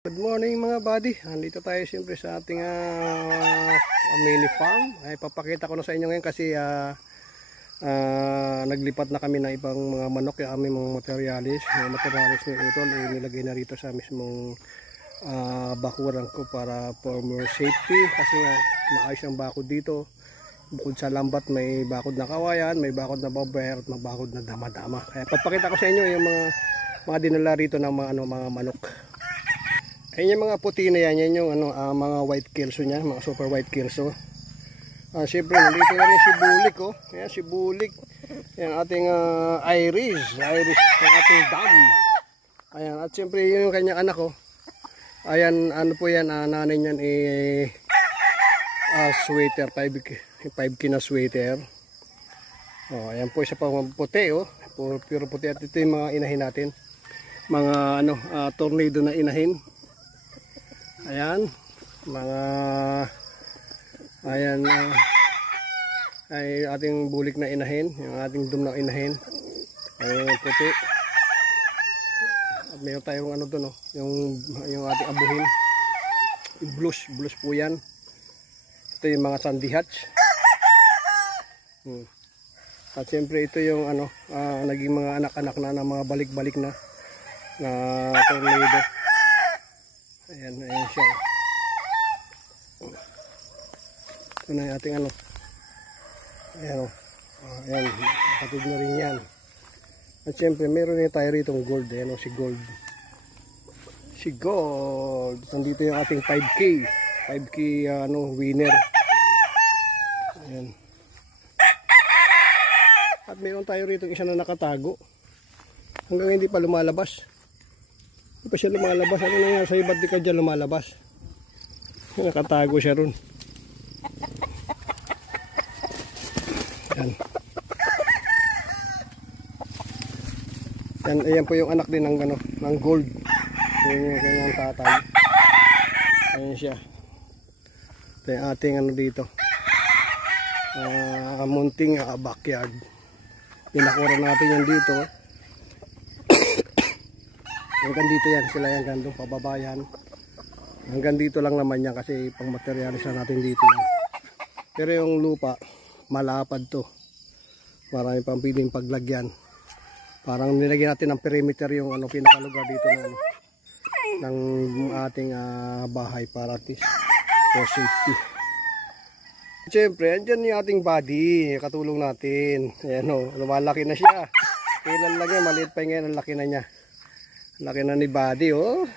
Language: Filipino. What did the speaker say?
Good morning mga buddy. Andito tayo siyempre sa ating mini farm. Ay papakita ko na sa inyo ngayon kasi naglipat na kami ng ibang mga manok, yung aming mga materialis. Yung materialis ni Utol nilagay na rito sa mismong bakuran ko para for more safety kasi nga maayos ang bakod dito. Bukod sa lambat may bakod na kawayan, may bakod na babaer at may bakod na dama-dama. Kaya papakita ko sa inyo yung mga dinala rito ng mga manok. Ayun yung mga puti na yan, yan yung mga white kelso niya, mga super white kelso. Siyempre, nandito na rin si Bulik, oh. Ayan, si Bulik. Ayan, ating Irish, yung ating dam. Ayan, at siyempre, yun yung kanyang anak, oh. Ayan, ano po yan, nanay niyan sweater, 5K na sweater. Oh, ayan po, isa pa puti, oh. Puro puti, at ito yung mga inahin natin. Mga, tornado na inahin. Ayan, ayan, ay ating bulik na inahin, yung ating dum na inahin, ay puti. At mayroon tayong doon, yung ating abuhin, blues po yan. Ito yung mga sandy hatch. At siyempre ito yung naging mga anak-anak na mga balik-balik na tornado. Ayan siya. Ito na yung ating ayan ayan, kapatid na rin yan. At syempre meron din tayo rito gold. Ayan si gold. Si gold. Nandito yung ating 5K winner. Ayan. At meron tayo rito isa na nakatago. Hanggang hindi pa lumalabas. Hindi pa siya lumalabas. Ano nangyari sa'yo? Ba't di ka dyan lumalabas? Nakatago siya ron. Yan. Ayan po yung anak din ng gold. Yan yung kanyang tatay. Ayan siya. Ito yung ating dito. Munting backyard. Pinakuran natin yan dito. Hanggang dito yan sila, yung gandong pababayan. Hanggang dito lang naman yan kasi pang materialis na natin dito yan. Pero yung lupa malapad to, marami pang pwedeng paglagyan. Parang nilagyan natin ng perimeter yung pinakalugar dito ng ating bahay para at least for safety. Siyempre andyan yung ating body, katulong natin. Ayan lumalaki na siya. Kailan lang yan, maliit pa ngayon, ang laki na niya. Laki na ni body, oh.